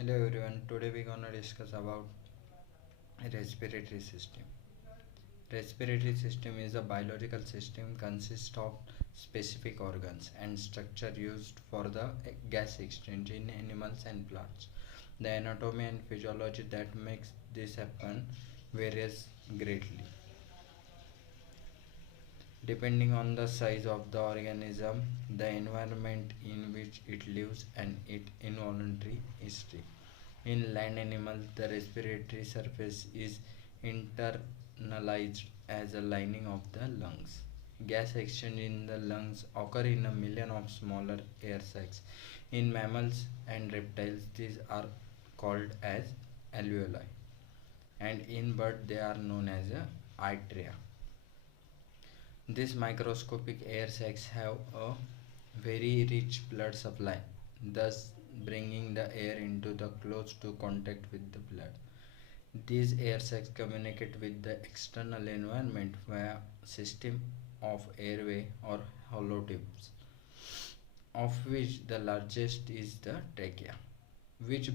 Hello everyone, today we're gonna discuss about respiratory system. Respiratory system is a biological system consists of specific organs and structure used for the gas exchange in animals and plants. The anatomy and physiology that makes this happen varies greatly depending on the size of the organism, the environment in which it lives, and its involuntary history. In land animals, the respiratory surface is internalized as a lining of the lungs. Gas exchange in the lungs occur in a million of smaller air sacs. In mammals and reptiles, these are called as alveoli, and in birds they are known as atria. These microscopic air sacs have a very rich blood supply, thus bringing the air into the close to contact with the blood. These air sacs communicate with the external environment via system of airway or hollow tubes, of which the largest is the trachea, which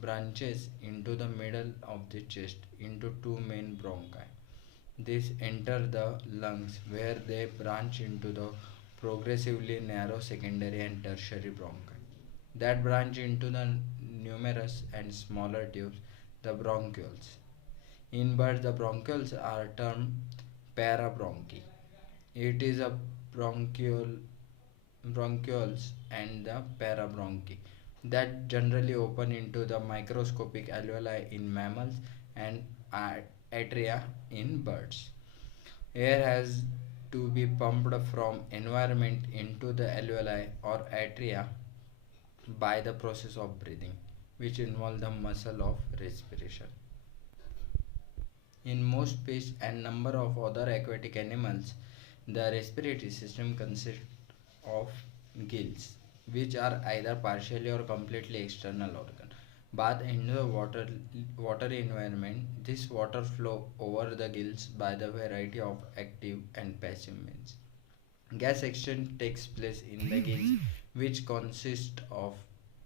branches into the middle of the chest into two main bronchi. These enter the lungs where they branch into the progressively narrow secondary and tertiary bronchi that branch into the numerous and smaller tubes, the bronchioles. In birds, the bronchioles are termed parabronchi. It is a bronchioles and the parabronchi that generally open into the microscopic alveoli in mammals and atria in birds. Air has to be pumped from environment into the alveoli or atria by the process of breathing, which involve the muscle of respiration. In most fish and number of other aquatic animals, the respiratory system consists of gills, which are either partially or completely external organ. Bathed in the watery environment, this water flow over the gills by the variety of active and passive means. Gas exchange takes place in the gills, which consist of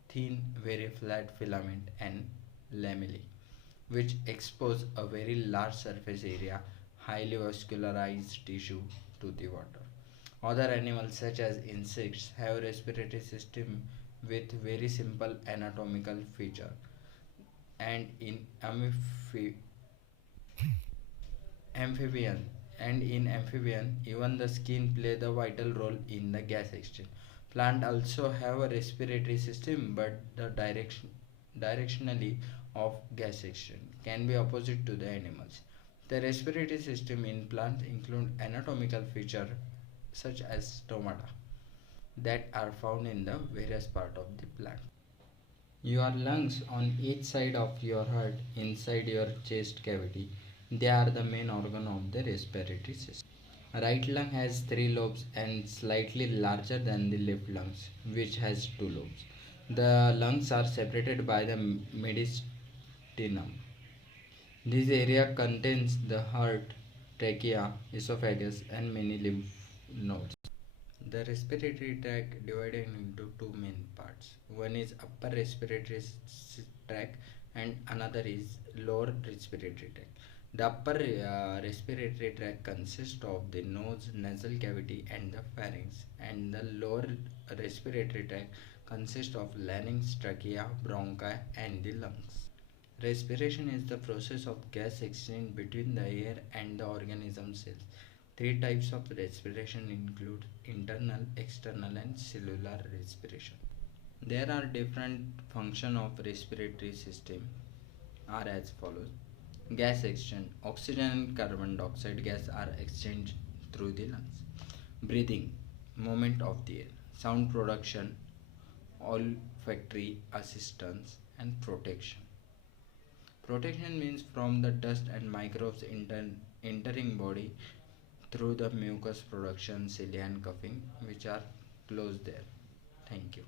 thin, very flat filament and lamellae, which expose a very large surface area, highly vascularized tissue to the water. Other animals such as insects have respiratory system with very simple anatomical feature, and in amphibian amphibian even the skin play the vital role in the gas exchange. Plant also have a respiratory system, but the directionally of gas exchange can be opposite to the animals. The respiratory system in plants include anatomical feature such as stomata that are found in the various part of the plant. Your lungs on each side of your heart inside your chest cavity, they are the main organ of the respiratory system. Right lung has three lobes and slightly larger than the left lungs, which has two lobes. The lungs are separated by the mediastinum. This area contains the heart, trachea, esophagus, and many lymph nodes. The respiratory tract divided into two main parts. One is upper respiratory tract and another is lower respiratory tract. The upper respiratory tract consists of the nose, nasal cavity and the pharynx, and the lower respiratory tract consists of larynx, trachea, bronchi and the lungs. Respiration is the process of gas exchange between the air and the organism cells. Three types of respiration include internal, external and cellular respiration. There are different functions of respiratory system are as follows. Gas exchange. Oxygen and carbon dioxide gas are exchanged through the lungs. Breathing. Movement of the air. Sound production. Olfactory assistance and protection. Protection means from the dust and microbes entering body through the mucus production, cilia and coughing which are close there. Thank you.